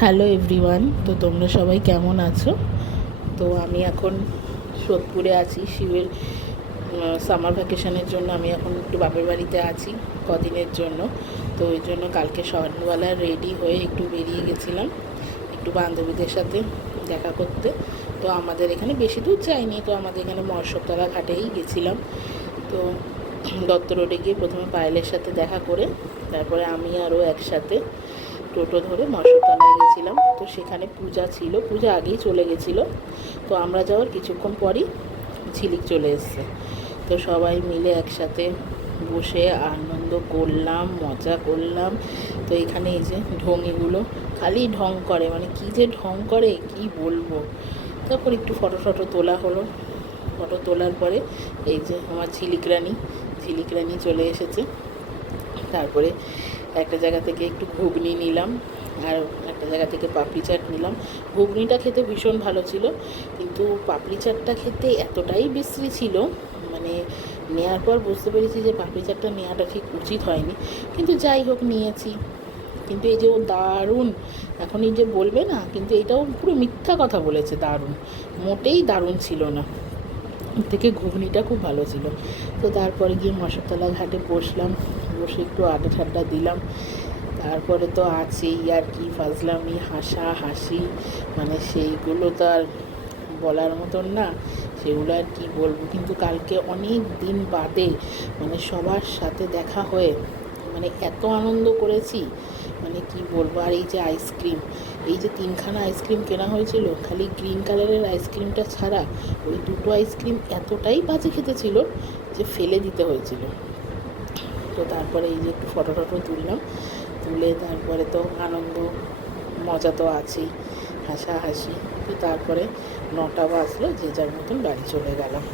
Hello everyone, তো তোমরা সবাই কেমন আছো? তো আমি এখন সোদপুরে আছি শিবের সামার ভ্যাকেশনের জন্য। আমি এখন একটু বাপের বাড়িতে আছি কদিনের জন্য। তো ওই জন্য কালকে সকালবেলা রেডি হয়ে একটু বেরিয়ে গেছিলাম একটু বান্ধবীদের সাথে দেখা করতে। তো আমাদের এখানে বেশি দূর যাইনি, তো আমাদের এখানে মহেশ্বরতলা ঘাটেই গেছিলাম। তো দত্ত রোডে গিয়ে প্রথমে পায়েলের সাথে দেখা করে তারপরে আমি আরও একসাথে টোটো ধরে মহেশ্বরতলায় গেছিলাম। তো সেখানে পূজা ছিল, পূজা আগেই চলে গেছিলো। তো আমরা যাওয়ার কিছুক্ষণ পরই ঝিলিক চলে এসছে। তো সবাই মিলে একসাথে বসে আনন্দ করলাম, মজা করলাম। তো এখানে এই যে ঢঙিগুলো খালি ঢং করে, মানে কী যে ঢং করে কি বলবো। তারপর একটু ফটো টটো তোলা হলো। ফটো তোলার পরে এই যে আমার ঝিলিক রানী চলে এসেছে। তারপরে একটা জায়গা থেকে একটু ঘুগনি নিলাম, আর একটা জায়গা থেকে পাপড়ি চাট নিলাম। ঘুগনিটা খেতে ভীষণ ভালো ছিল, কিন্তু পাপড়ি চাটটা খেতে এতটাই বিশ্রী ছিল, মানে নেওয়ার পর বুঝতে পেরেছি যে পাপড়ি চাটটা নেওয়াটা ঠিক উচিত হয়নি, কিন্তু যাই হোক নিয়েছি। কিন্তু এই যে ও দারুণ, এখন এই যে বলবে না, কিন্তু এটাও পুরো মিথ্যা কথা বলেছে, দারুণ মোটেই দারুণ ছিল না। থেকে ঘুগনিটা খুব ভালো ছিল। তো তারপরে গিয়ে মহেশ্বরতলা ঘাটে বসলাম, বসে একটু আড্ডা ঠাড্ডা দিলাম। তারপরে তো আছেই আর কি ফাজলামি, হাসি, মানে সেইগুলো তো আর বলার মতন না, সেগুলো আর কি বলবো। কিন্তু কালকে অনেক দিন বাদে মানে সবার সাথে দেখা হয়ে মানে এত আনন্দ করেছি, মানে কি বলবো। আর এই যে আইসক্রিম, এই যে 3খানা আইসক্রিম কেনা হয়েছিল, খালি গ্রিন কালারের আইসক্রিমটা ছাড়া ওই দুটো আইসক্রিম এতটাই বাজে খেতে ছিল যে ফেলে দিতে হয়েছিল। তো তারপরে এই যে একটু ফটো টটো তুলে তারপরে তো আনন্দ মজা তো আছেই, হাসাহাসি। তো তারপরে 9টা বাজলো, যে যার মতন বাড়ি চলে গেলাম।